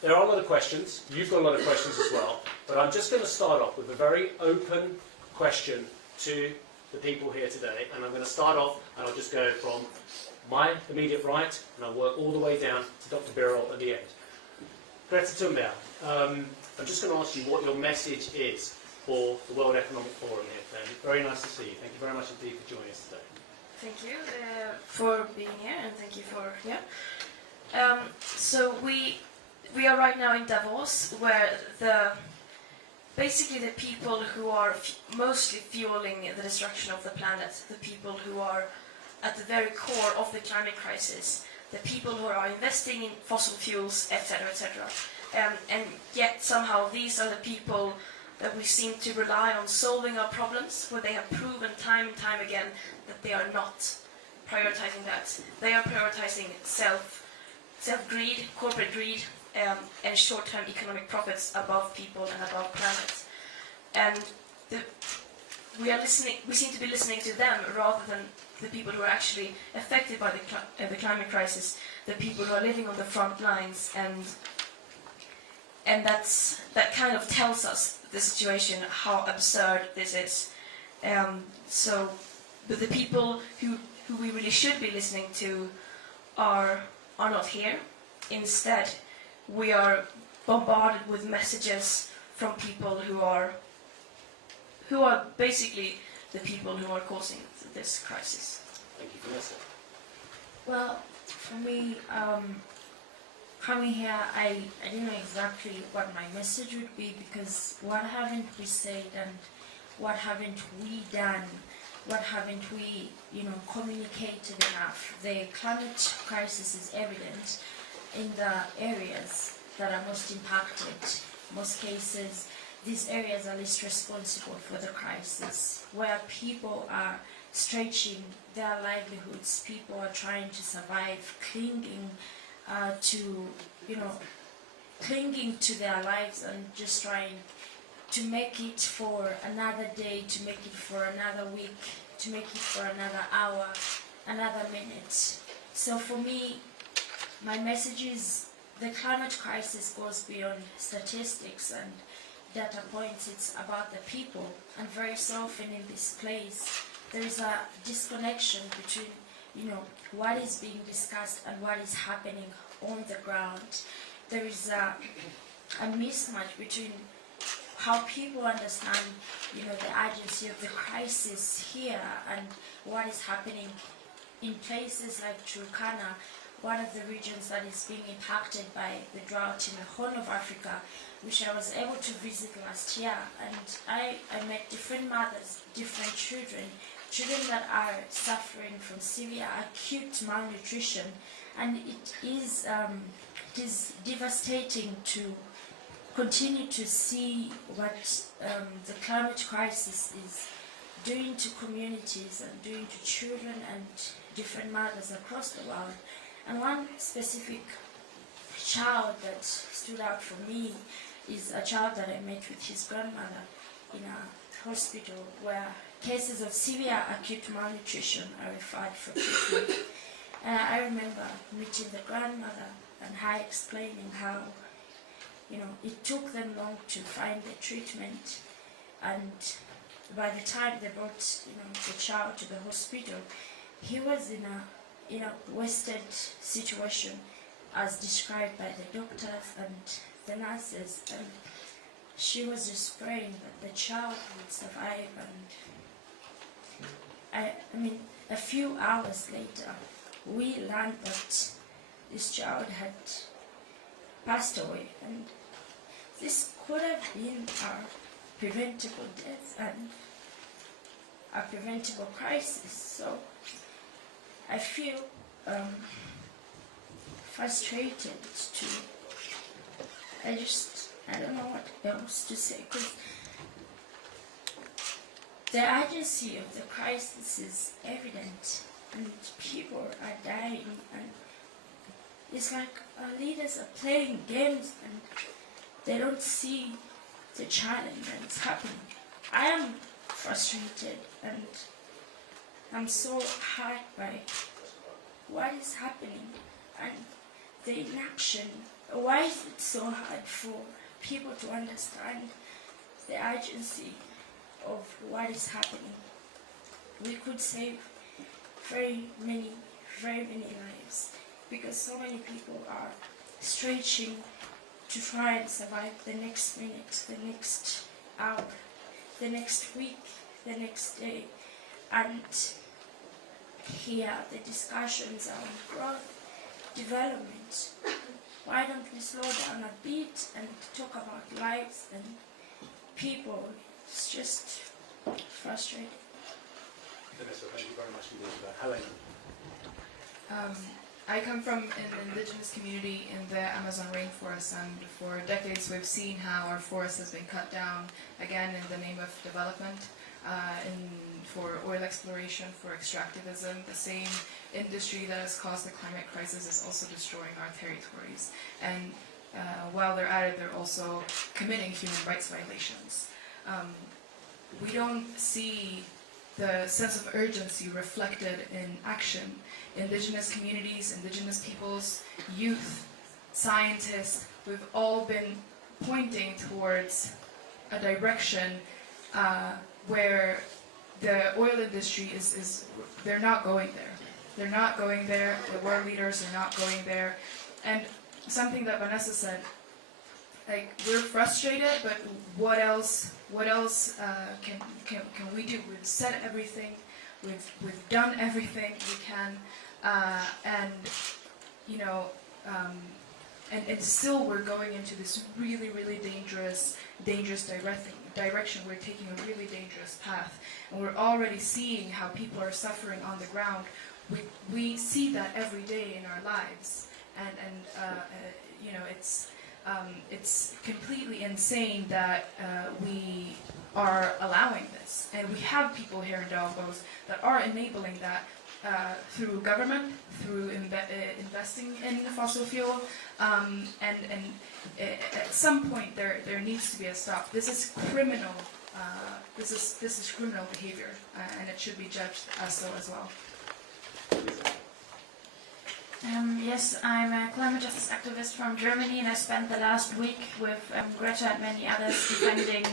there are a lot of questions. You've got a lot of questions as well. But I'm just going to start off with a very open question to the people here today. And I'm going to start off, and I'll just go from my immediate right, and I'll work all the way down to Dr. Birol at the end. Greta Thunberg, I'm just going to ask you what your message is for the World Economic Forum here. And very nice to see you. Thank you very much indeed for joining us today. Thank you for being here, and thank you for so we are right now in Davos, where basically the people who are mostly fueling the destruction of the planet, the people who are at the very core of the climate crisis, the people who are investing in fossil fuels, etc., etc. And yet somehow these are the people that we seem to rely on solving our problems, where they have proven time and time again that they are not prioritizing that. They are prioritizing self-greed, corporate greed, and short-term economic profits above people and above planet. And we seem to be listening to them rather than the people who are actually affected by the climate crisis, the people who are living on the front lines, and that kind of tells us the situation, how absurd this is. But the people who we really should be listening to are not here. Instead, we are bombarded with messages from people who are basically the people who are causing this crisis. Thank you, Vanessa. Well, for me, coming here, I didn't know exactly what my message would be, because what haven't we said and what haven't we done? What haven't we, communicated enough? The climate crisis is evident in the areas that are most impacted. Most cases, these areas are least responsible for the crisis, where people are stretching their livelihoods, people are trying to survive, clinging to their lives and just trying to make it for another day, to make it for another week, to make it for another hour, another minute. So for me, my message is the climate crisis goes beyond statistics and data points. It's about the people, and very so often in this place there is a disconnection between what is being discussed and what is happening on the ground. There is a mismatch between how people understand the urgency of the crisis here and what is happening in places like Turkana, one of the regions that is being impacted by the drought in the Horn of Africa, which I was able to visit last year. And I met different mothers, different children that are suffering from severe acute malnutrition, and it is devastating to continue to see what the climate crisis is doing to communities and doing to children and different mothers across the world. And one specific child that stood out for me is a child that I met with his grandmother in a hospital where cases of severe acute malnutrition are referred for treatment. And I remember meeting the grandmother and her explaining how it took them long to find the treatment, and by the time they brought the child to the hospital, he was in a wasted situation as described by the doctors and the nurses, and she was just praying that the child would survive. And a few hours later we learned that this child had passed away, and this could have been a preventable death and a preventable crisis. So I feel frustrated I don't know what else to say, because the urgency of the crisis is evident and people are dying, and it's like our leaders are playing games and they don't see the challenge that's happening. I am frustrated and I'm so hurt by what is happening and the inaction why is it so hard for people to understand the urgency of what is happening? We could save very many lives because so many people are stretching to try and survive the next minute, the next hour, the next week, the next day. And here the discussions are on growth, development. Why don't we slow down a bit and talk about lives and people? It's just frustrating. Vanessa, thank you very much indeed for that. Helena. I come from an indigenous community in the Amazon rainforest, and for decades we've seen how our forest has been cut down, again in the name of development, for oil exploration, for extractivism. The same industry that has caused the climate crisis is also destroying our territories. And while they're at it, they're also committing human rights violations. We don't see the sense of urgency reflected in action. Indigenous communities, indigenous peoples, youth, scientists, we've all been pointing towards a direction where the oil industry they're not going there. They're not going there, the world leaders are not going there. And something that Vanessa said, like, we're frustrated, but what else can we do? We've said everything, we've done everything we can, and you know, and still we're going into this really dangerous direction. We're taking a really dangerous path, and we're already seeing how people are suffering on the ground. We see that every day in our lives, and you know, it's completely insane that we are allowing this, and we have people here in Davos that are enabling that through government, through investing in fossil fuel, and at some point there needs to be a stop. This is criminal. This is criminal behavior, and it should be judged as so as well. Yes, I'm a climate justice activist from Germany, and I spent the last week with Greta and many others defending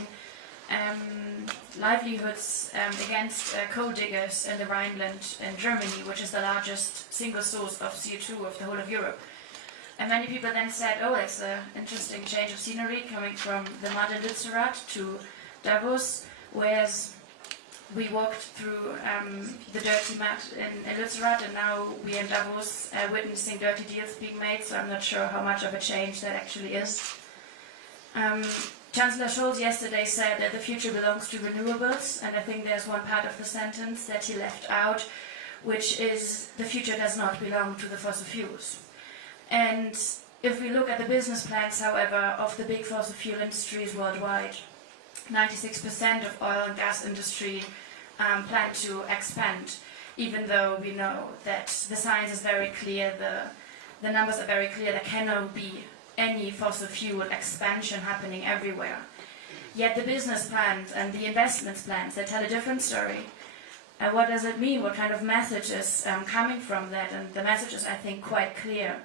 livelihoods against coal diggers in the Rhineland in Germany, which is the largest single source of CO2 of the whole of Europe. And many people then said, oh, it's an interesting change of scenery coming from the mud in Lützerath to Davos, whereas we walked through the dirty mud in Lützerath, and now we're in Davos witnessing dirty deals being made, so I'm not sure how much of a change that actually is. Chancellor Scholz yesterday said that the future belongs to renewables, and I think there's one part of the sentence that he left out, which is the future does not belong to the fossil fuels. And if we look at the business plans, however, of the big fossil fuel industries worldwide, 96% of oil and gas industry plan to expand, even though we know that the science is very clear, the numbers are very clear, there cannot be any fossil fuel expansion happening everywhere. Yet the business plans and the investments plans, they tell a different story. What does it mean? What kind of message is coming from that? And the message is, I think, quite clear.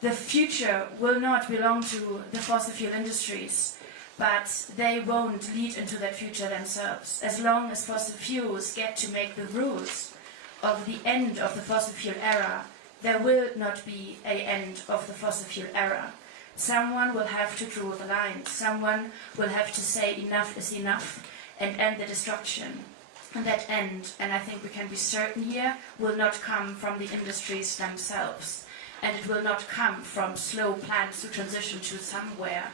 The future will not belong to the fossil fuel industries, but they won't lead into that future themselves. As long as fossil fuels get to make the rules of the end of the fossil fuel era, there will not be an end of the fossil fuel era. Someone will have to draw the line. Someone will have to say enough is enough and end the destruction. And that end, and I think we can be certain here, will not come from the industries themselves. And it will not come from slow plans to transition to somewhere.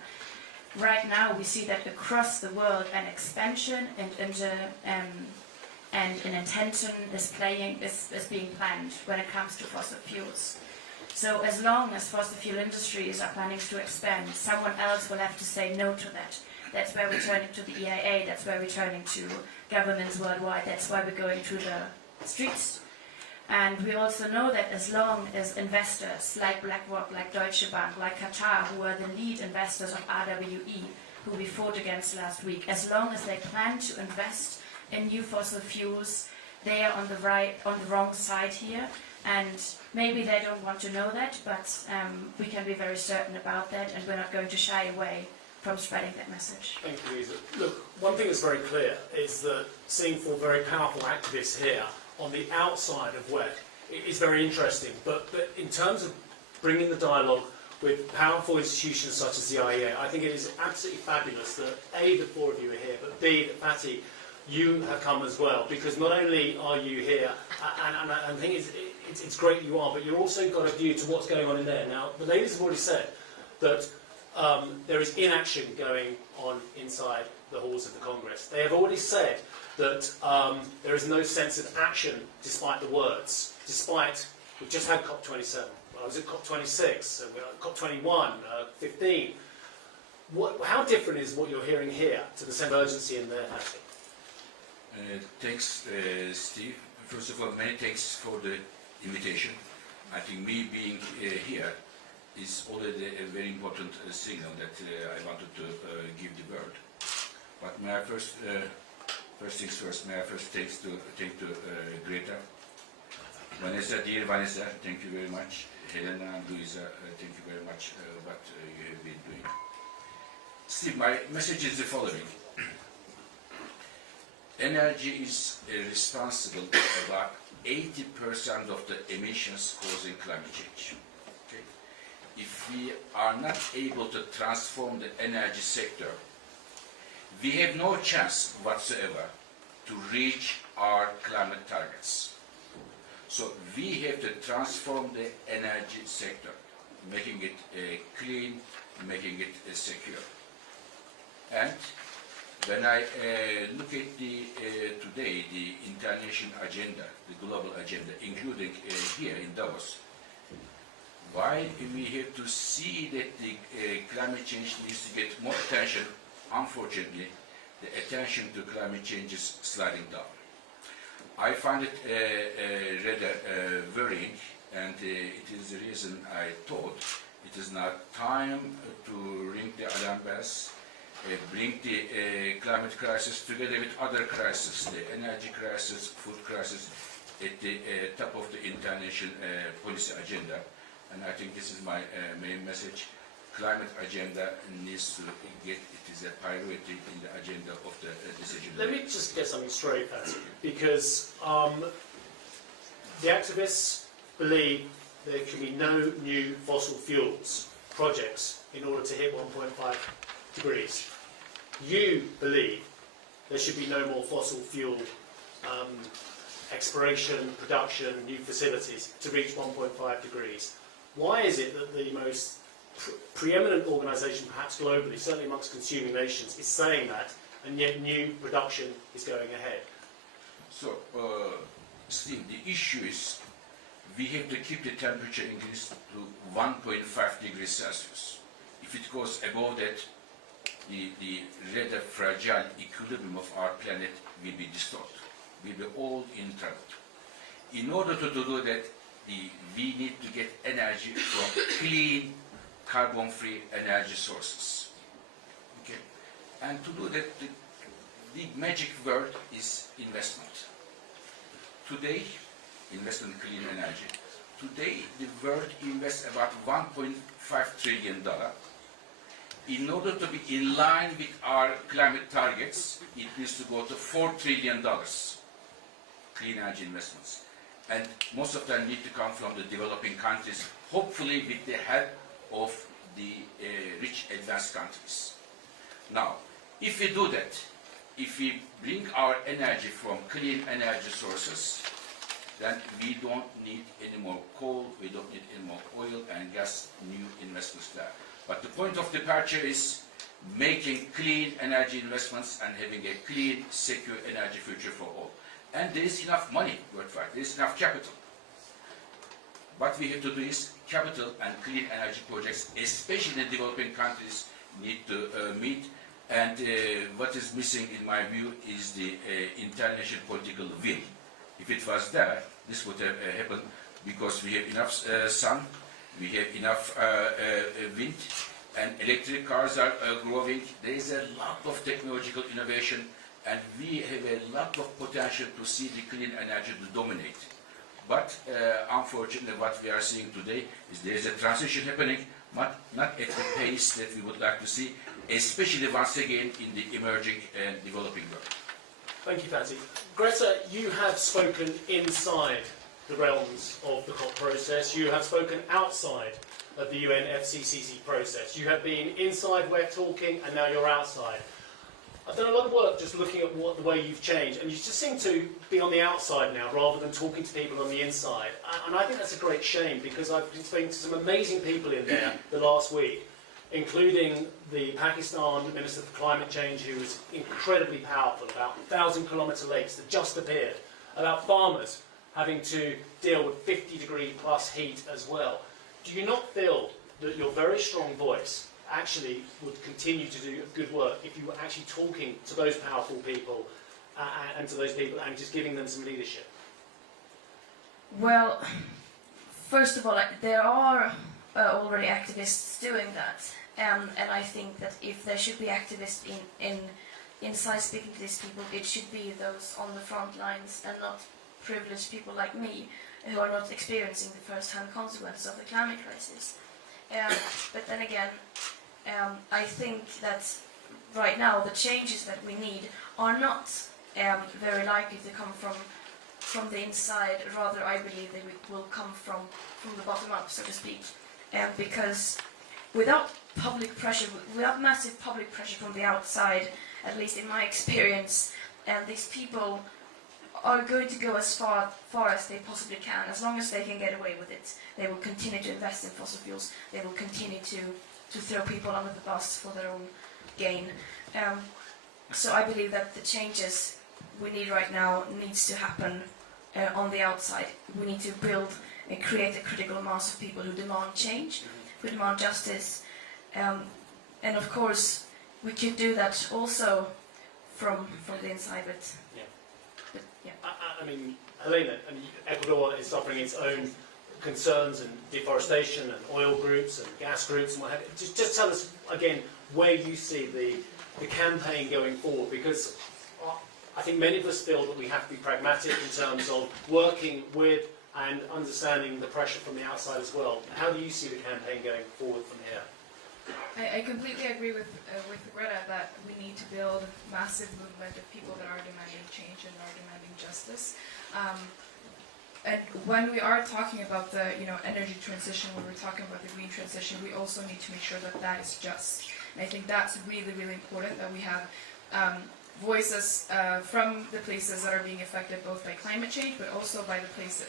Right now we see that across the world an expansion and an intention is being planned when it comes to fossil fuels. So as long as fossil fuel industries are planning to expand, someone else will have to say no to that. That's why we're turning to the EIA, that's why we're turning to governments worldwide, that's why we're going to the streets. And we also know that as long as investors like BlackRock, like Deutsche Bank, like Qatar, who are the lead investors of RWE, who we fought against last week, as long as they plan to invest in new fossil fuels, they are on the wrong side here. And maybe they don't want to know that, but we can be very certain about that, and we're not going to shy away from spreading that message. Thank you, Lisa. Look, one thing that's very clear is that seeing four very powerful activists here on the outside of WEC is very interesting, but in terms of bringing the dialogue with powerful institutions such as the IEA, I think it is absolutely fabulous that A, the four of you are here, but B, that Fatty, you have come as well, because not only are you here, and I think it's great you are, but you've also got a view to what's going on in there. Now, the ladies have already said that there is inaction going on inside the halls of the Congress. They have already said that there is no sense of action despite the words, despite, we've just had COP27, I was at COP26, and we're at COP21, 15. How different is what you're hearing here to the sense of urgency in there, Fatty? Thanks, Steve. First of all, many thanks for the invitation. I think me being here is already a very important signal that I wanted to give the word. But may I first things first, may I first thank to Greta. Vanessa, dear Vanessa, thank you very much. Helena and Luisa, thank you very much what you have been doing. Steve, my message is the following. Energy is responsible for about 80% of the emissions causing climate change. Okay? If we are not able to transform the energy sector, we have no chance whatsoever to reach our climate targets. So we have to transform the energy sector, making it clean, making it secure. And when I look at today the international agenda, the global agenda, including here in Davos, why we have to see that the climate change needs to get more attention, unfortunately, the attention to climate change is sliding down. I find it rather worrying, and it is the reason I thought it is now time to ring the alarm bells, bring the climate crisis together with other crises, the energy crisis, food crisis, at the top of the international policy agenda. And I think this is my main message. Climate agenda needs to get, it is a priority in the agenda of the decision. Let me just get something straight, Patty, because the activists believe there can be no new fossil fuels projects in order to hit 1.5 degrees. You believe there should be no more fossil fuel exploration, production, new facilities to reach 1.5 degrees. Why is it that the most preeminent organisation, perhaps globally, certainly amongst consuming nations, is saying that, and yet new production is going ahead? So, Steve, the issue is we have to keep the temperature increase to 1.5 degrees Celsius. If it goes above that, the rather fragile equilibrium of our planet will be distorted. We will be all in trouble. In order to do that, we need to get energy from clean, carbon-free energy sources. Okay, and to do that, the magic word is investment. Today, investment in clean energy. Today, the world invests about $1.5 trillion. In order to be in line with our climate targets, it needs to go to $4 trillion clean energy investments. And most of them need to come from the developing countries, hopefully with the help of the rich advanced countries. Now, if we do that, if we bring our energy from clean energy sources, then we don't need any more coal, we don't need any more oil and gas, new investments there. But the point of departure is making clean energy investments and having a clean, secure energy future for all. And there is enough money worldwide, there is enough capital. What we have to do is capital and clean energy projects, especially in the developing countries, need to meet. And what is missing, in my view, is the international political will. If it was there, this would have happened because we have enough sun, we have enough wind, and electric cars are growing. There is a lot of technological innovation, and we have a lot of potential to see the clean energy to dominate. But unfortunately, what we are seeing today is there is a transition happening, but not at the pace that we would like to see, especially once again in the emerging and developing world. Thank you, Fatih. Greta, you have spoken inside the realms of the COP process. You have spoken outside of the UNFCCC process. You have been inside where talking, and now you're outside. I've done a lot of work just looking at the way you've changed, and you just seem to be on the outside now rather than talking to people on the inside. And I think that's a great shame, because I've been speaking to some amazing people in there the last week, including the Pakistan Minister for Climate Change, who was incredibly powerful, about 1,000-kilometre lakes that just appeared, about farmers having to deal with 50-degree plus heat as well. Do you not feel that your very strong voice actually would continue to do good work if you were actually talking to those powerful people and to those people and just giving them some leadership? Well, first of all, there are already activists doing that, and I think that if there should be activists inside speaking to these people, it should be those on the front lines and not privileged people like me who are not experiencing the first-hand consequences of the climate crisis. But then again, I think that right now the changes that we need are not very likely to come from the inside. Rather, I believe they will come from the bottom up, so to speak. Because without public pressure, without massive public pressure from the outside, at least in my experience, these people are going to go as far as they possibly can. As long as they can get away with it, they will continue to invest in fossil fuels. They will continue to throw people under the bus for their own gain. So I believe that the changes we need right now needs to happen on the outside. We need to build and create a critical mass of people who demand change, who demand justice. And of course, we can do that also from the inside. But yeah. I mean, Helena, Ecuador is suffering its own concerns and deforestation and oil groups and gas groups and what have you. Just tell us again where you see the campaign going forward, because I think many of us feel that we have to be pragmatic in terms of working with and understanding the pressure from the outside as well. How do you see the campaign going forward from here? I completely agree with Greta that we need to build massive movement of people that are demanding change and are demanding justice. And when we are talking about the energy transition, when we're talking about the green transition, we also need to make sure that that is just. And I think that's really, really important, that we have voices from the places that are being affected both by climate change, but also by the place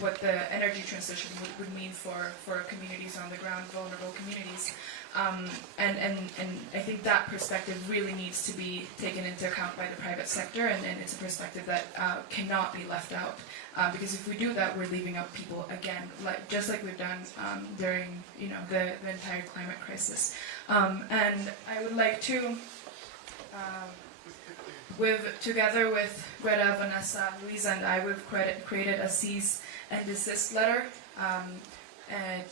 what the energy transition would mean for communities on the ground, vulnerable communities. And I think that perspective really needs to be taken into account by the private sector, and it's a perspective that cannot be left out. Because if we do that, we're leaving out people again, just like we've done during the entire climate crisis. And I would like to, together with Greta, Vanessa, Luisa, and I, we've created a cease and desist letter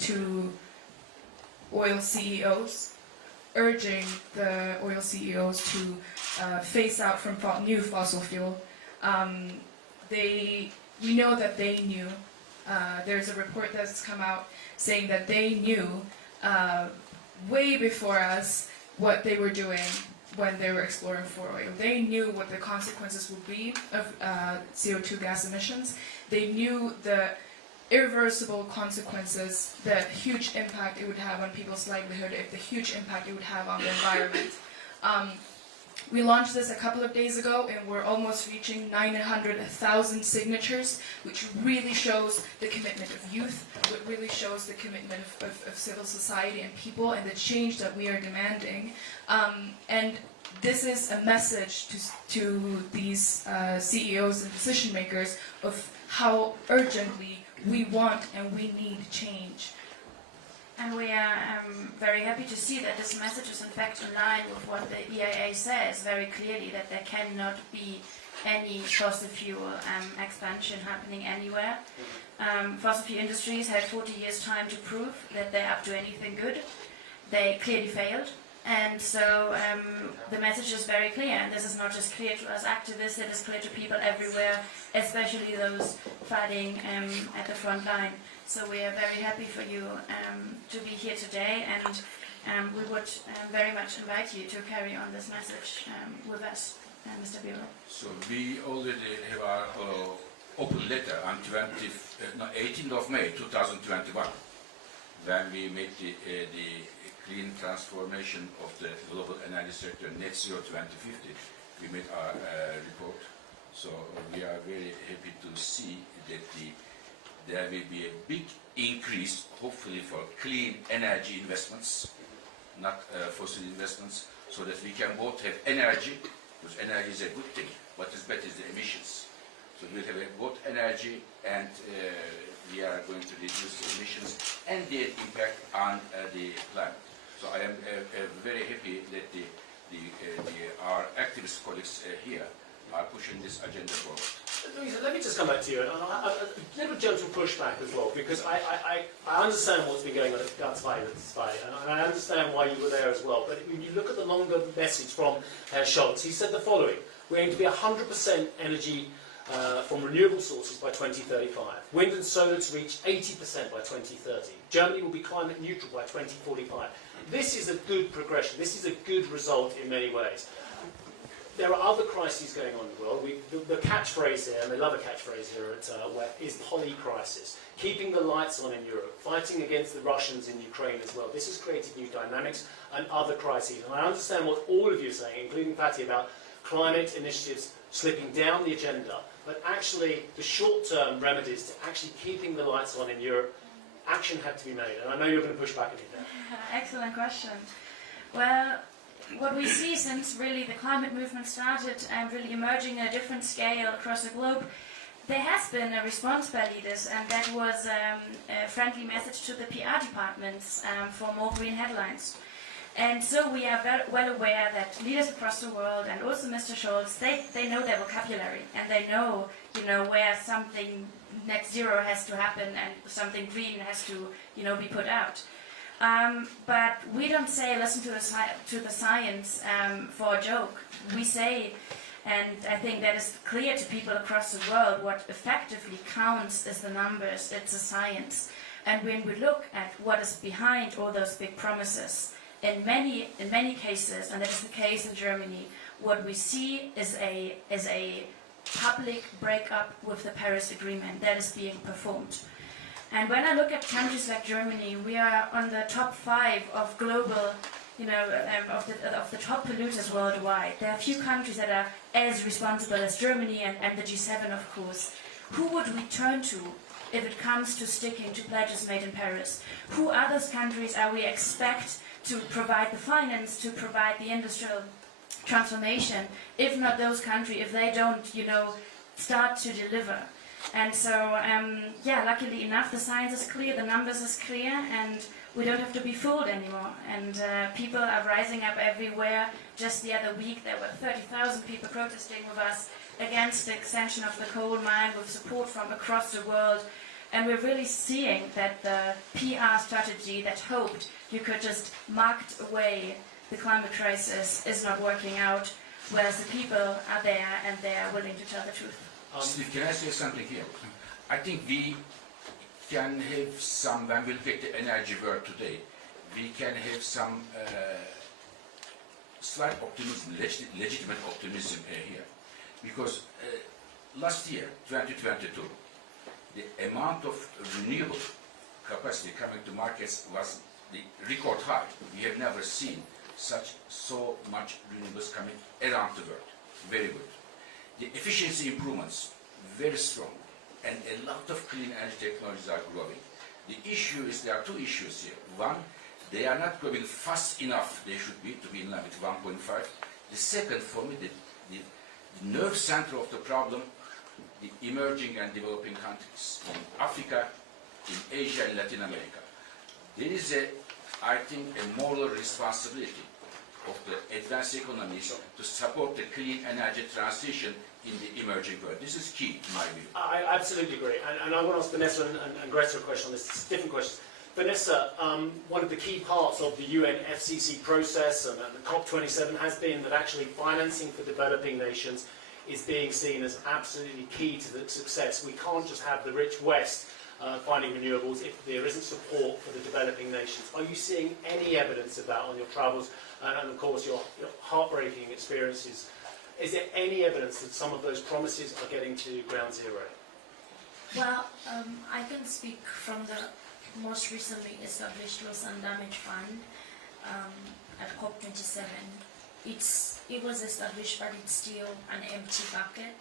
to oil CEOs, urging the oil CEOs to phase out from new fossil fuel. We know that they knew. There's a report that's come out saying that they knew way before us what they were doing when they were exploring for oil. They knew what the consequences would be of CO2 gas emissions. They knew the irreversible consequences, the huge impact it would have on people's livelihood, the huge impact it would have on the environment. We launched this a couple of days ago, and we're almost reaching 900,000 signatures, which really shows the commitment of youth, which really shows the commitment of civil society and people, and the change that we are demanding. And this is a message to these CEOs and decision makers of how urgently we want and we need change. And we are very happy to see that this message is in fact in line with what the EIA says very clearly, that there cannot be any fossil fuel expansion happening anywhere. Fossil fuel industries had 40 years time to prove that they're up to anything good. They clearly failed. And so the message is very clear, and this is not just clear to us activists, it is clear to people everywhere, especially those fighting at the front line. So we are very happy for you to be here today, and we would very much invite you to carry on this message with us, Mr. Bureau. So we already have our open letter on 18th of May 2021, when we made the clean transformation of the global energy sector, net zero 2050. We made our report. So we are very happy to see that there will be a big increase, hopefully, for clean energy investments, not fossil investments, so that we can both have energy, because energy is a good thing. What is better is the emissions. So we'll have both energy, and we are going to reduce the emissions and their impact on the planet. So I am very happy that our activist colleagues here are pushing this agenda forward. Louisa, let me just come back to you, and a little gentle pushback as well, because I understand what's been going on at Gatsby, and I understand why you were there as well, but when you look at the longer message from Herr Scholz, he said the following: we aim to be 100% energy from renewable sources by 2035. Wind and solar to reach 80% by 2030. Germany will be climate neutral by 2045. This is a good progression. This is a good result in many ways. There are other crises going on in the world. The catchphrase here, and they love a catchphrase here at WEF, is polycrisis. Keeping the lights on in Europe, fighting against the Russians in Ukraine as well. This has created new dynamics and other crises. And I understand what all of you are saying, including Patty, about climate initiatives slipping down the agenda, but actually the short-term remedies to actually keeping the lights on in Europe, action had to be made. And I know you're going to push back a bit there. Excellent question. Well, what we see since really the climate movement started and really emerging at a different scale across the globe, there has been a response by leaders, and that was a friendly message to the PR departments for more green headlines. And so we are well aware that leaders across the world, and also Mr. Scholz, they know their vocabulary, and they know, where something net zero has to happen and something green has to, be put out. But we don't say listen to the science for a joke. We say, and I think that is clear to people across the world, what effectively counts is the numbers, it's the science. And when we look at what is behind all those big promises, in many cases, and that is the case in Germany, what we see is a public breakup with the Paris Agreement that is being performed. And when I look at countries like Germany, we are on the top 5 of global, of the top polluters worldwide. There are a few countries that are as responsible as Germany and the G7, of course. Who would we turn to if it comes to sticking to pledges made in Paris? Who are those countries are we expect to provide the finance, to provide the industrial transformation, if not those countries, if they don't, start to deliver? And so, luckily enough, the science is clear, the numbers is clear, and we don't have to be fooled anymore. And people are rising up everywhere. Just the other week, there were 30,000 people protesting with us against the extension of the coal mine, with support from across the world. And we're really seeing that the PR strategy that hoped you could just market away the climate crisis is not working out, whereas the people are there and they are willing to tell the truth. Steve, can I say something here? I think we can have some, when we look at the energy world today, we can have some slight optimism, legitimate optimism here. Because last year, 2022, the amount of renewable capacity coming to markets was the record high. We have never seen so much renewables coming around the world. Very good. The efficiency improvements, very strong. And a lot of clean energy technologies are growing. The issue is, there are two issues here. One, they are not growing fast enough. They should be to be in line with 1.5. The second, for me, the nerve center of the problem, the emerging and developing countries in Africa, in Asia, and Latin America. There is I think, a moral responsibility of the advanced economies to support the clean energy transition in the emerging world. This is key, in my view. I absolutely agree. And I want to ask Vanessa and Greta a question on this. It's different questions. Vanessa, one of the key parts of the UN FCC process and the COP27 has been that actually financing for developing nations is being seen as absolutely key to the success. We can't just have the rich West finding renewables if there isn't support for the developing nations. Are you seeing any evidence of that on your travels and of course your heartbreaking experiences? Is there any evidence that some of those promises are getting to ground zero? Well, I can speak from the most recently established Loss and Damage Fund at COP27. It was established, but it's still an empty bucket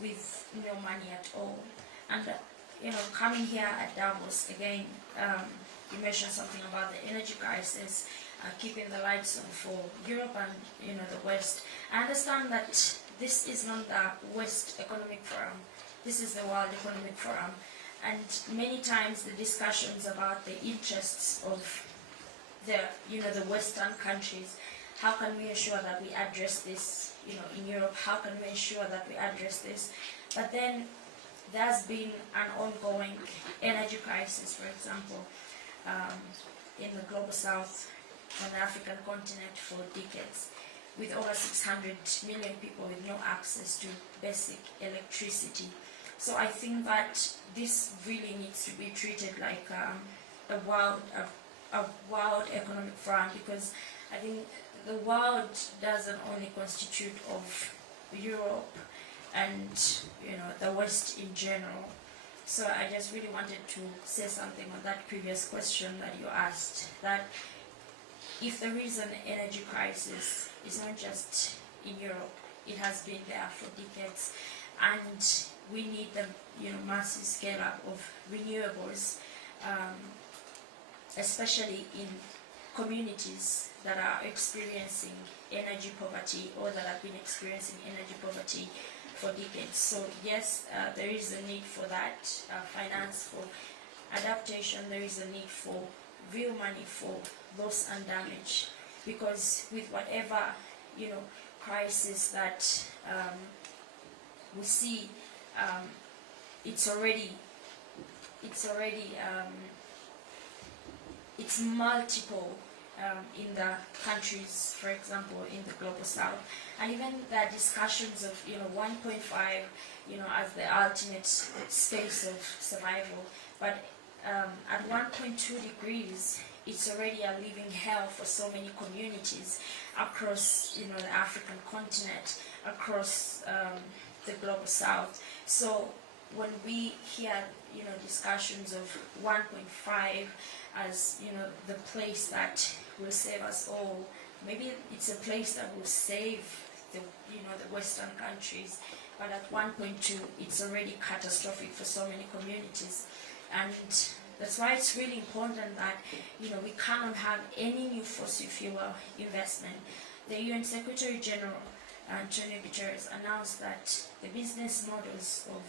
with no money at all. And coming here at Davos again, you mentioned something about the energy crisis, keeping the lights on for Europe and the West. I understand that this is not the West Economic Forum. This is the World Economic Forum, and many times the discussions about the interests of the Western countries. How can we ensure that we address this, in Europe? How can we ensure that we address this? But then there's been an ongoing energy crisis, for example, in the global South, on the African continent for decades, with over 600 million people with no access to basic electricity. So I think that this really needs to be treated like a world economic forum, because I think the world doesn't only constitute of Europe and the West in general. So I just really wanted to say something on that previous question that you asked, that if there is an energy crisis, it's not just in Europe, it has been there for decades, and we need the massive scale up of renewables, especially in communities that are experiencing energy poverty or that have been experiencing energy poverty for decades. So yes, there is a need for that finance for adaptation. There is a need for real money for loss and damage, because with whatever crisis that we see, it's multiple in the countries, for example, in the global South, and even the discussions of 1.5, as the ultimate space of survival, but at 1.2 degrees, it's already a living hell for so many communities across the African continent, across the global South. So when we hear discussions of 1.5 as the place that will save us all, maybe it's a place that will save the Western countries, but at 1.2 it's already catastrophic for so many communities. And that's why it's really important that we cannot have any new fossil fuel investment. The UN Secretary General Antonio Guterres announced that the business models of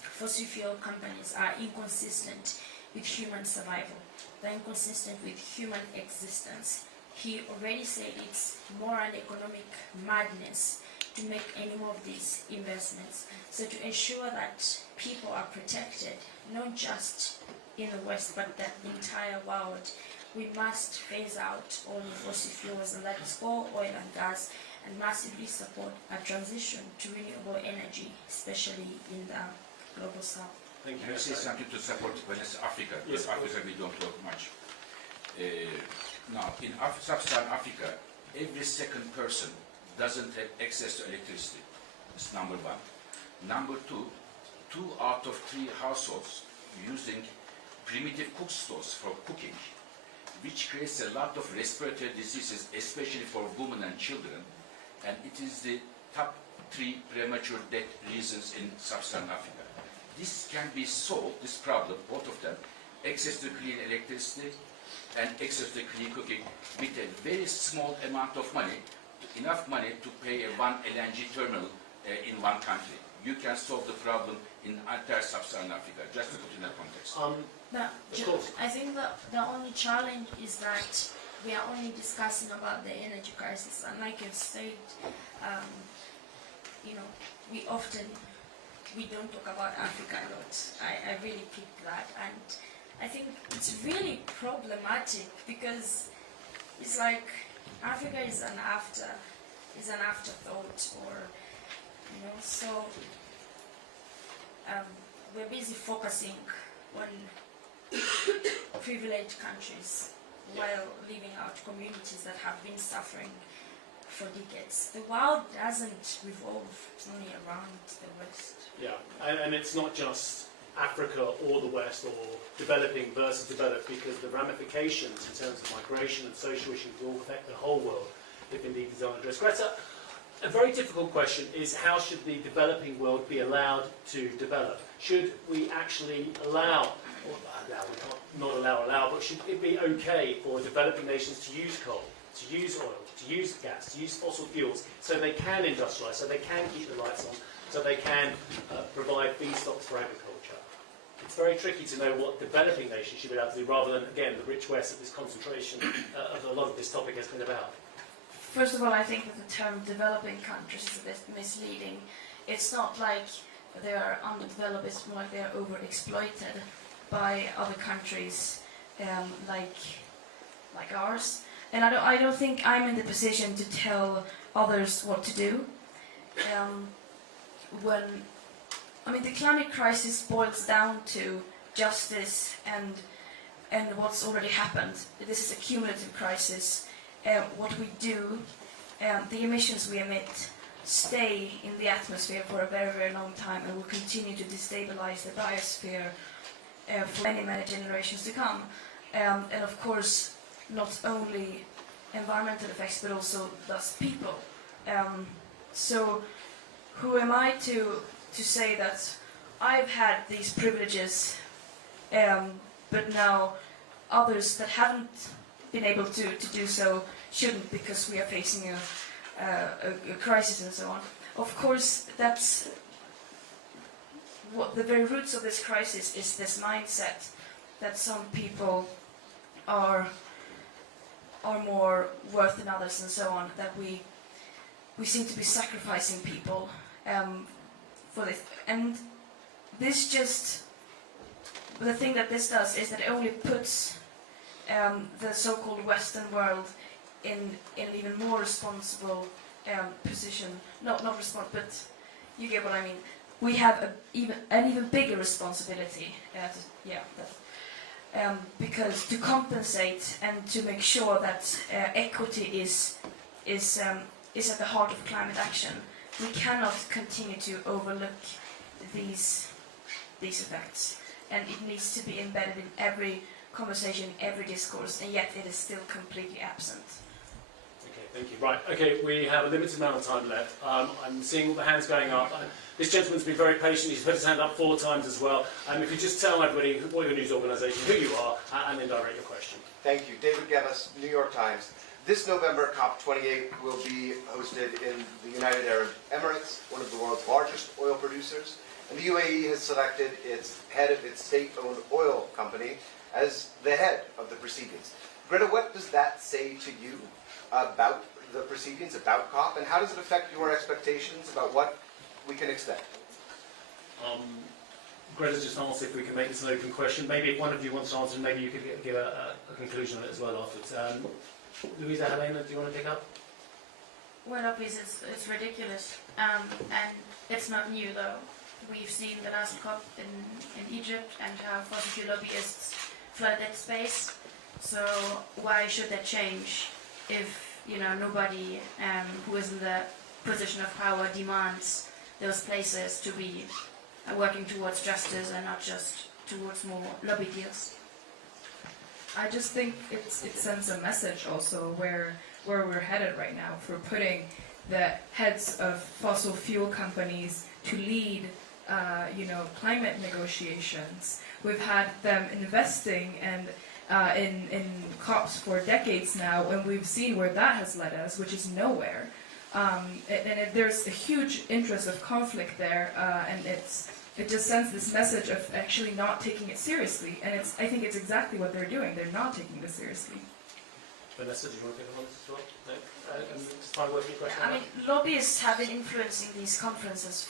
fossil fuel companies are inconsistent with human survival. They're inconsistent with human existence. He already said it's more an economic madness to make any more of these investments. So to ensure that people are protected, not just in the West, but the entire world, we must phase out all the fossil fuels, and that is coal, oil and gas, and massively support a transition to renewable energy, especially in the global South. Thank you. Can I say something to support Vanessa Africa? Yes, Because Africa we don't talk much. Now, in sub-Saharan Africa, every second person doesn't have access to electricity. That's number one. Number two, 2 out of 3 households using primitive cook stoves for cooking, which creates a lot of respiratory diseases, especially for women and children. And it is the top 3 premature death reasons in sub-Saharan Africa. This can be solved, this problem, both of them, access to clean electricity and access to clean cooking, with a very small amount of money, enough money to pay a 1 LNG terminal in one country. You can solve the problem in entire sub-Saharan Africa, just to put in that context. I think the only challenge is that we are only discussing about the energy crisis, and like you said, we don't talk about Africa a lot. I really picked that, and I think it's really problematic because it's like Africa is an afterthought, or so we're busy focusing on privileged countries while leaving out communities that have been suffering for decades. The world doesn't revolve only around the West. Yeah, and it's not just Africa or the West, or developing versus developed, because the ramifications in terms of migration and social issues will affect the whole world if indeed these aren't addressed. Greta, a very difficult question is, how should the developing world be allowed to develop? Should we actually allow, or allow, we can't not allow, but should it be okay for developing nations to use coal, to use oil, to use gas, to use fossil fuels, so they can industrialise, so they can keep the lights on, so they can provide feedstocks for agriculture? It's very tricky to know what developing nations should be allowed to do, rather than, again, the rich West that this concentration of a lot of this topic has been about. First of all, I think that the term developing countries is a bit misleading. It's not like they are underdeveloped, it's more like they are overexploited by other countries like ours. And I don't think I'm in the position to tell others what to do. The climate crisis boils down to justice and what's already happened. This is a cumulative crisis. What we do, the emissions we emit, stay in the atmosphere for a very, very long time and will continue to destabilize the biosphere for many, many generations to come. And of course, not only environmental effects, but also thus people. So who am I to say that I've had these privileges, but now others that haven't been able to do so shouldn't, because we are facing a crisis and so on. Of course, that's what the very roots of this crisis is, this mindset that some people are more worth than others and so on, that we seem to be sacrificing people for this. And this just, the thing that this does is that it only puts the so-called Western world in an even more responsible position. Not responsible, but you get what I mean. We have an even bigger responsibility. Because to compensate and to make sure that equity is at the heart of climate action, we cannot continue to overlook these effects, and it needs to be embedded in every conversation, every discourse, and yet it is still completely absent. Okay, thank you. Right, okay, we have a limited amount of time left. I'm seeing all the hands going up. This gentleman's been very patient. He's put his hand up 4 times as well. If you just tell everybody what your news organisation, who you are, and then direct your question. Thank you. David Gevis, New York Times. This November, COP28 will be hosted in the United Arab Emirates, one of the world's largest oil producers. And the UAE has selected its head of its state-owned oil company as the head of the proceedings. Greta, what does that say to you about the proceedings, about COP, and how does it affect your expectations about what we can expect? Greta's just asked if we can make this an open question. Maybe if one of you wants to answer, maybe you could give a conclusion on it as well afterwards. Louisa, Helena, do you want to pick up? Well, obviously it's ridiculous, and it's not new though. We've seen the last COP in Egypt and how fossil fuel lobbyists flooded space. So why should that change if nobody who is in the position of power demands those places to be working towards justice and not just towards more lobby deals? I just think it sends a message also where we're headed right now, for putting the heads of fossil fuel companies to lead climate negotiations. We've had them investing and in COPs for decades now, and we've seen where that has led us, which is nowhere. There's a huge interest of conflict there, and it just sends this message of actually not taking it seriously. And I think it's exactly what they're doing. They're not taking this seriously. Vanessa, do you want to take on this as well? No? Just final word for your question. Lobbyists have been influencing these conferences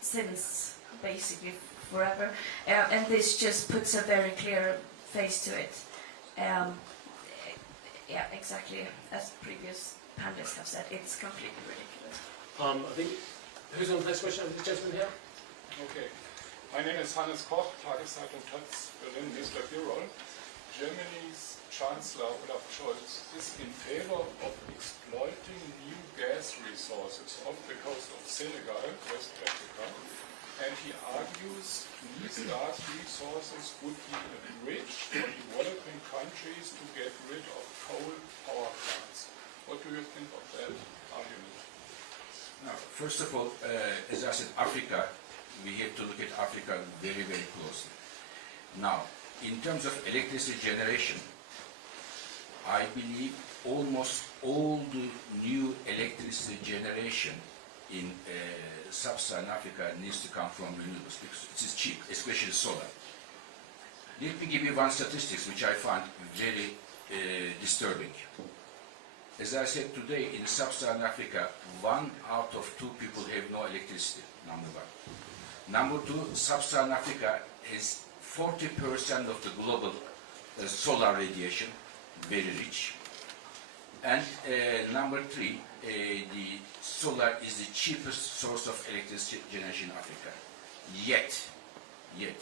since basically forever. And this just puts a very clear face to it. Yeah, exactly as previous panelists have said, it's completely ridiculous. I think, who's on the next question? The gentleman here? Okay. My name is Hannes Koch, Tageszeitung Taz, Berlin, Newsletter Bureau. Germany's Chancellor Olaf Scholz is in favor of exploiting new gas resources off the coast of Senegal, West Africa, and he argues these gas resources would be a bridge for developing countries to get rid of coal power plants. What do you think of that argument? Now, first of all, as I said, Africa, we have to look at Africa very, very closely. Now, in terms of electricity generation, I believe almost all the new electricity generation in sub-Saharan Africa needs to come from renewables because it is cheap, especially solar. Let me give you one statistics which I find very disturbing. As I said today, in sub-Saharan Africa, 1 out of 2 people have no electricity, number one. Number two, sub-Saharan Africa has 40% of the global solar radiation, very rich. And number three, the solar is the cheapest source of electricity generation in Africa. Yet,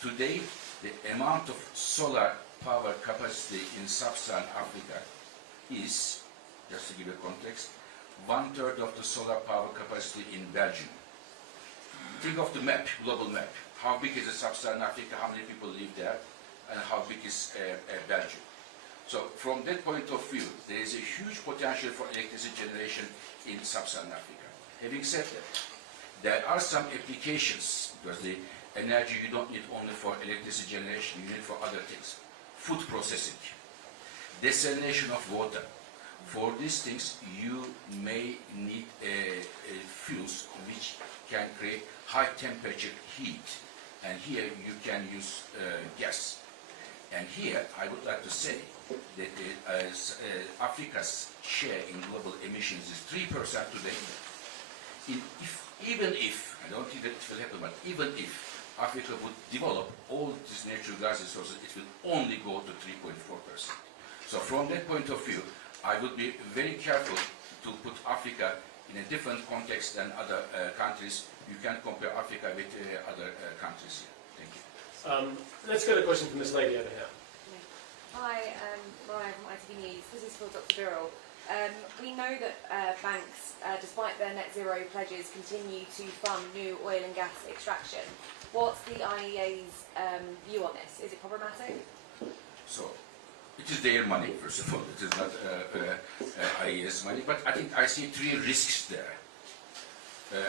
today, the amount of solar power capacity in sub-Saharan Africa is, just to give a context, 1/3 of the solar power capacity in Belgium. Think of the map, global map. How big is sub-Saharan Africa, how many people live there, and how big is Belgium. So from that point of view, there is a huge potential for electricity generation in sub-Saharan Africa. Having said that, there are some applications, because the energy you don't need only for electricity generation, you need for other things. Food processing, desalination of water. For these things, you may need fuels which can create high temperature heat. And here you can use gas. And here I would like to say that Africa's share in global emissions is 3% today. Even if, I don't think that it will happen, but even if Africa would develop all these natural gas resources, it will only go to 3.4%. So from that point of view, I would be very careful to put Africa in a different context than other countries. You can't compare Africa with other countries here. Thank you. Let's get a question from this lady over here. Hi, Ryan from ITV News. This is for Dr. Birrell. We know that banks, despite their net zero pledges, continue to fund new oil and gas extraction. What's the IEA's view on this? Is it problematic? So, it is their money, first of all. It is not IEA's money. But I think I see 3 risks there.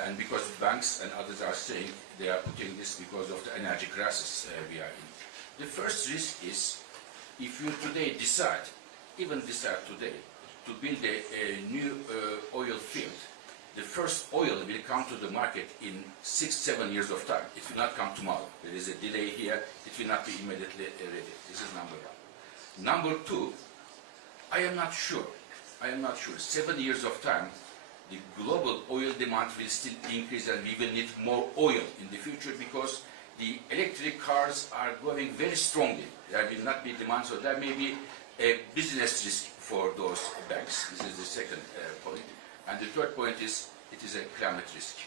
And because banks and others are saying they are putting this because of the energy crisis we are in. The first risk is if you today decide, even decide today, to build a new oil field, the first oil will come to the market in 6-7 years of time. It will not come tomorrow. There is a delay here. It will not be immediately ready. This is number one. Number two, I am not sure. 7 years of time, the global oil demand will still increase and we will need more oil in the future because the electric cars are growing very strongly. There will not be demand, so there may be a business risk for those banks. This is the second point. And the third point is, it is a climate risk.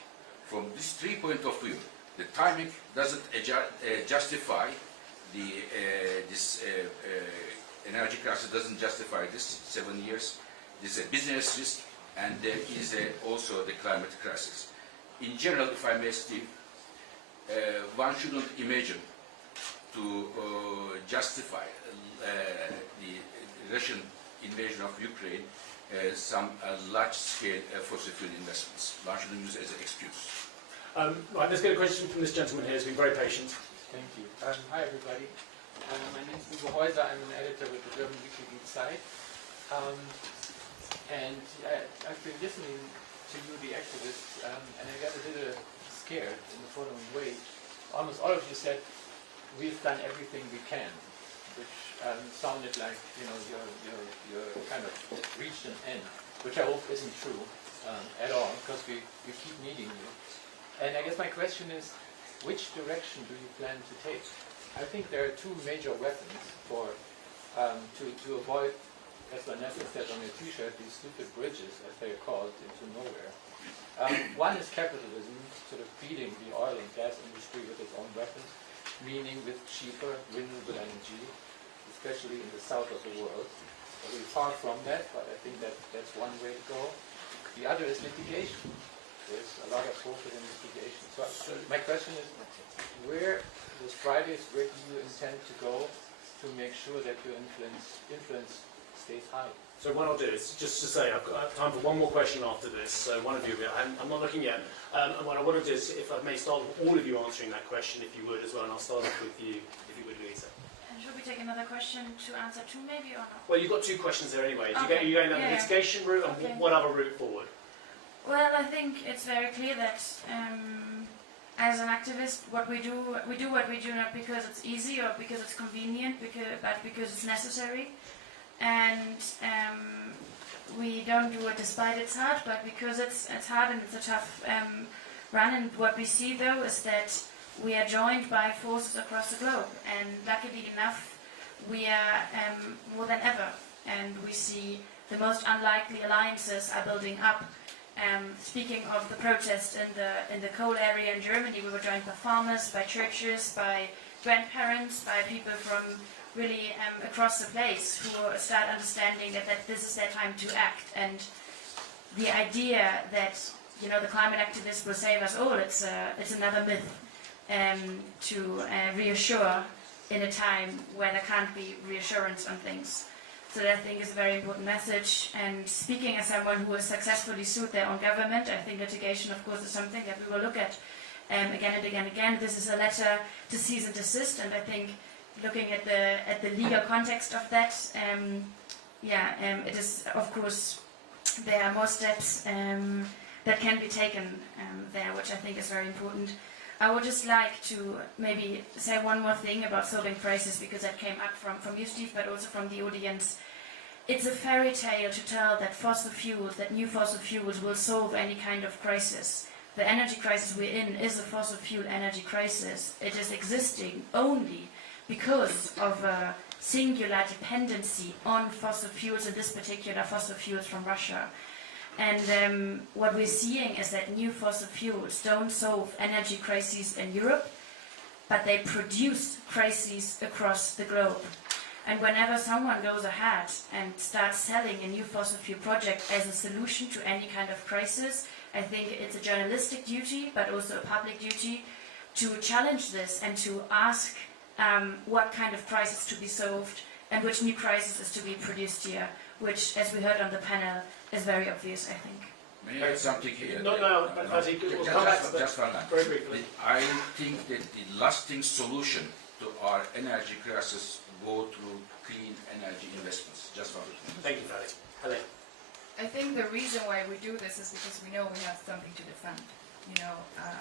From these 3 points of view, the timing doesn't justify this energy crisis, doesn't justify this 7 years. This is a business risk, and there is also the climate crisis. In general, if I may, Steve, one shouldn't imagine to justify the Russian invasion of Ukraine some large-scale fossil fuel investments. One shouldn't use it as an excuse. Right, let's get a question from this gentleman here who's been very patient. Thank you. Hi, everybody. My name is Uwe Häuser. I'm an editor with the German weekly Die Zeit. And I've been listening to you, the activists, and I got a little scared in the following way. Almost all of you said, we've done everything we can, which sounded like, you're kind of reached an end, which I hope isn't true at all, because we keep needing you. And I guess my question is, which direction do you plan to take? I think there are two major weapons for to avoid, as Vanessa said on her T-shirt, these stupid bridges, as they are called, into nowhere. One is capitalism, sort of feeding the oil and gas industry with its own weapons, meaning with cheaper renewable energy, especially in the south of the world. We're far from that, but I think that's one way to go. The other is litigation. There's a lot of focus in litigation. So my question is, where do you intend to go to make sure that your influence stays high? So what I'll do is just to say, I've got time for one more question after this. So one of you, I'm not looking yet. And what I want to do is, if I may start with all of you answering that question, if you would, as well. And I'll start off with you, if you would, Lisa. And should we take another question to answer too, maybe, or not? Well, you've got two questions there anyway. Okay. You're going down the Yeah. litigation route, and Okay. what other route forward? Well, I think it's very clear that as an activist, we do what we do not because it's easy or because it's convenient, but because it's necessary. And we don't do it despite it's hard, but because it's hard and it's a tough run. And what we see, though, is that we are joined by forces across the globe. And luckily enough, we are more than ever. And we see the most unlikely alliances are building up. Speaking of the protest in the coal area in Germany, we were joined by farmers, by churches, by grandparents, by people from really across the place who start understanding that this is their time to act. And the idea that the climate activists will save us all, it's another myth to reassure in a time where there can't be reassurance on things. So that I think is a very important message. And speaking as someone who has successfully sued their own government, I think litigation, of course, is something that we will look at again and again and again. This is a letter to cease and desist, and I think looking at the legal context of that, it is, of course, there are more steps that can be taken there, which I think is very important. I would just like to maybe say one more thing about solving crisis, because that came up from you, Steve, but also from the audience. It's a fairy tale to tell that new fossil fuels will solve any kind of crisis. The energy crisis we're in is a fossil fuel energy crisis. It is existing only because of a singular dependency on fossil fuels, in this particular fossil fuels from Russia. And what we're seeing is that new fossil fuels don't solve energy crises in Europe, but they produce crises across the globe. And whenever someone goes ahead and starts selling a new fossil fuel project as a solution to any kind of crisis, I think it's a journalistic duty, but also a public duty, to challenge this and to ask what kind of crisis to be solved and which new crisis is to be produced here, which, as we heard on the panel, is very obvious, I think. May I add something here? No, I think we'll come back to that just one very briefly. I think that the lasting solution to our energy crisis go through clean energy investments. Just one. Thank you, Fatih. Helene. I think the reason why we do this is because we know we have something to defend.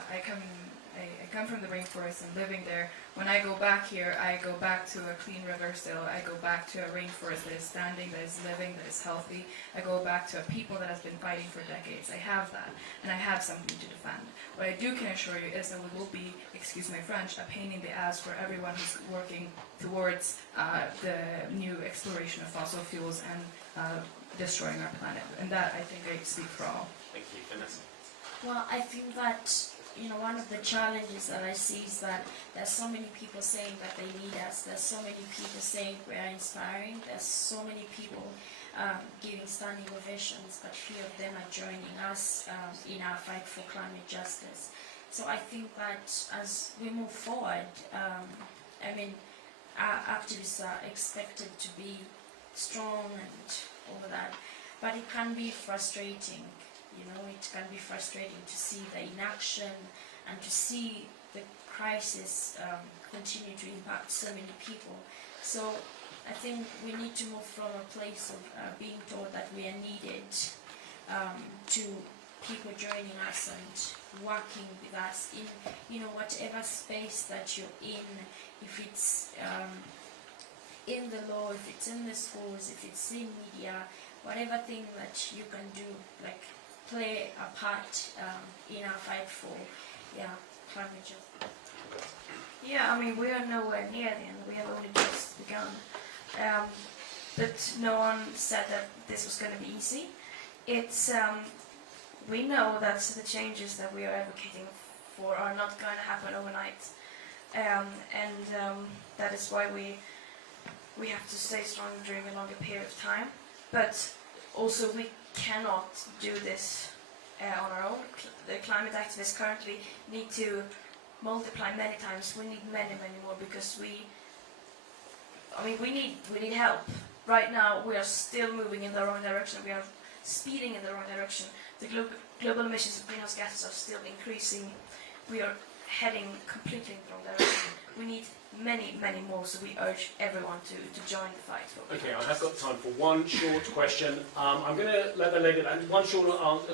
I come from the rainforest and living there. When I go back here, I go back to a clean river still. I go back to a rainforest that is standing, that is living, that is healthy. I go back to a people that has been fighting for decades. I have that, and I have something to defend. What I do can assure you is that we will be, excuse my French, a pain in the ass for everyone who's working towards the new exploration of fossil fuels and destroying our planet. And that, I think, I speak for all. Thank you, Vanessa. Well, I think that one of the challenges that I see is that there's so many people saying that they need us. There's so many people saying we're inspiring. There's so many people giving standing ovations, but few of them are joining us in our fight for climate justice. So I think that as we move forward, our activists are expected to be strong and all that, but it can be frustrating. It can be frustrating to see the inaction and to see the crisis continue to impact so many people. So I think we need to move from a place of being told that we are needed to people joining us and working with us in whatever space that you're in, if it's in the law, if it's in the schools, if it's in media, whatever thing that you can do, like play a part in our fight for climate justice. Yeah, I mean, we are nowhere near the end. We have only just begun. But no one said that this was going to be easy. It's we know that the changes that we are advocating for are not going to happen overnight, and that is why we have to stay strong during a longer period of time. But also, we cannot do this on our own. The climate activists currently need to multiply many times. We need many more because we need help. Right now we are still moving in the wrong direction. We are speeding in the wrong direction. The global emissions of greenhouse gases are still increasing. We are heading completely in the wrong direction. We need many more, so we urge everyone to join the fight. Okay, I have got time for one short question. I'm going to let the lady, and one short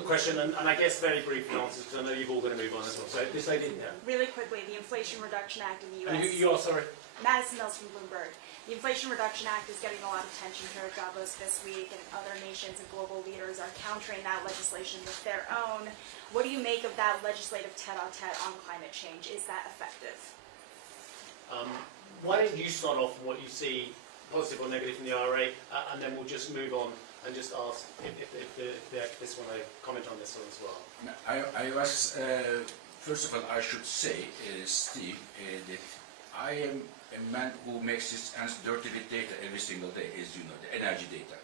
question, and I guess very brief answers, because I know you've all got to move on as well. So this lady here. Really quickly, the Inflation Reduction Act in the U.S. And you are, sorry? Madison Mills from Bloomberg. The Inflation Reduction Act is getting a lot of attention here at Davos this week, and other nations and global leaders are countering that legislation with their own. What do you make of that legislative tete-a-tete on climate change? Is that effective? Why don't you start off with what you see, positive or negative, from the IRA, and then we'll just move on and just ask if the activists want to comment on this one as well. I was, first of all, I should say, Steve, that I am a man who makes his hands dirty with data every single day, as you know, the energy data.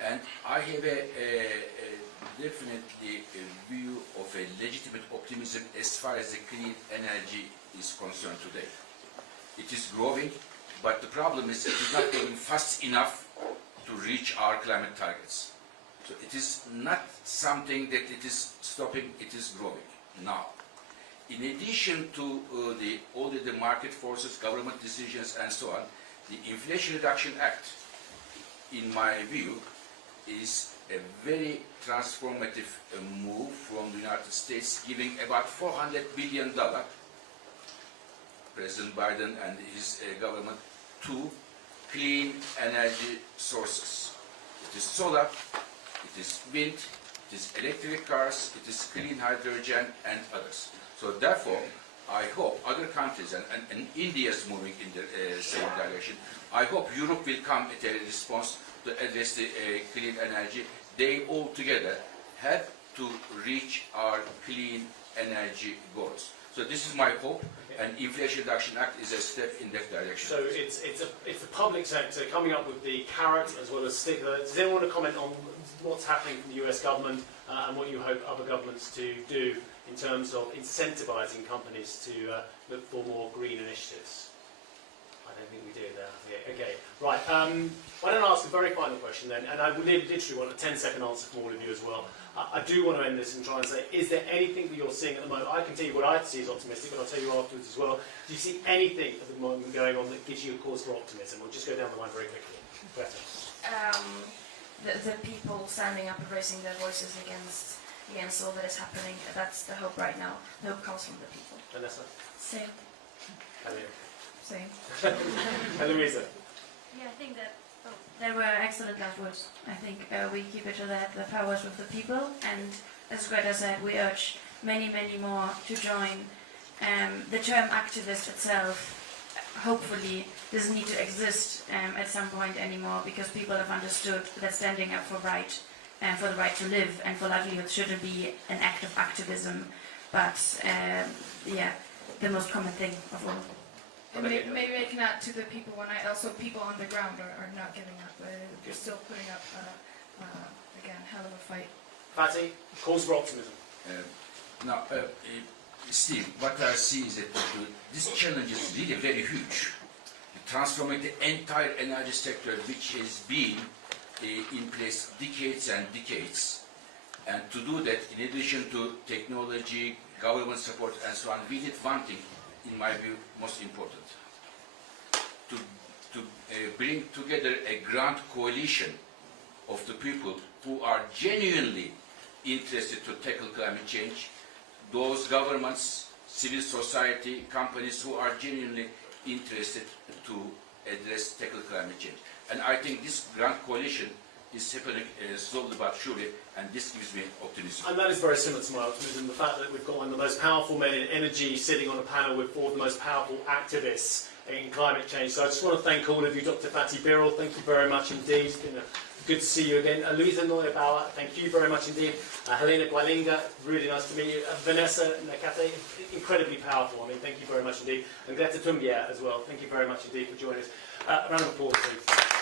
And I have definitely a view of a legitimate optimism as far as the clean energy is concerned today. It is growing, but the problem is it is not growing fast enough to reach our climate targets. So it is not something that it is stopping, it is growing now. In addition to all the market forces, government decisions and so on, the Inflation Reduction Act, in my view, is a very transformative move from the United States, giving about $400 billion President Biden and his government to clean energy sources. It is solar, it is wind, it is electric cars, it is clean hydrogen and others. So therefore, I hope other countries, and India is moving in the same direction, I hope Europe will come at a response to address the clean energy. They all together have to reach our clean energy goals. So this is my hope, and Inflation Reduction Act is a step in that direction. So it's the public sector coming up with the carrot as well as stick. Does anyone want to comment on what's happening from the US government and what you hope other governments to do in terms of incentivising companies to look for more green initiatives? I don't think we do that. Yeah, okay, right. Why don't I ask a very final question then, and I would literally want a 10-second answer from all of you as well. I do want to end this and try and say, is there anything that you're seeing at the moment? I can tell you what I see as optimistic, but I'll tell you afterwards as well. Do you see anything at the moment going on that gives you a cause for optimism? We'll just go down the line very quickly. Greta. The people standing up and raising their voices against all that is happening, that's the hope right now. The hope comes from the people. Vanessa? Same. Same. And Louisa? Yeah, I think that they were excellent last words. I think we keep it to that. The power is with the people, and as Greta said, we urge many more to join. The term activist itself hopefully doesn't need to exist at some point anymore, because people have understood that standing up for for the right to live and for livelihood shouldn't be an act of activism, but the most common thing of all. And maybe I can add to the people also people on the ground are not giving up. They're still putting up, again, hell of a fight. Fatty, cause for optimism. Now, Steve, what I see is that this challenge is really very huge. Transforming the entire energy sector, which has been in place decades and decades. And to do that, in addition to technology, government support and so on, we did one thing, in my view, most important. To bring together a grand coalition of the people who are genuinely interested to tackle climate change, those governments, civil society, companies who are genuinely interested to tackle climate change. And I think this grand coalition is happening slowly but surely, and this gives me optimism. And that is very similar to my optimism, the fact that we've got one of the most powerful men in energy sitting on a panel with four of the most powerful activists in climate change. So I just want to thank all of you. Dr. Fatih Birol, thank you very much indeed. It's been good to see you again. Luisa Neubauer, thank you very much indeed. Helena Gualinga, really nice to meet you. Vanessa Nakate, incredibly powerful. I mean, thank you very much indeed. And Greta Thunberg as well. Thank you very much indeed for joining us. A round of applause, please.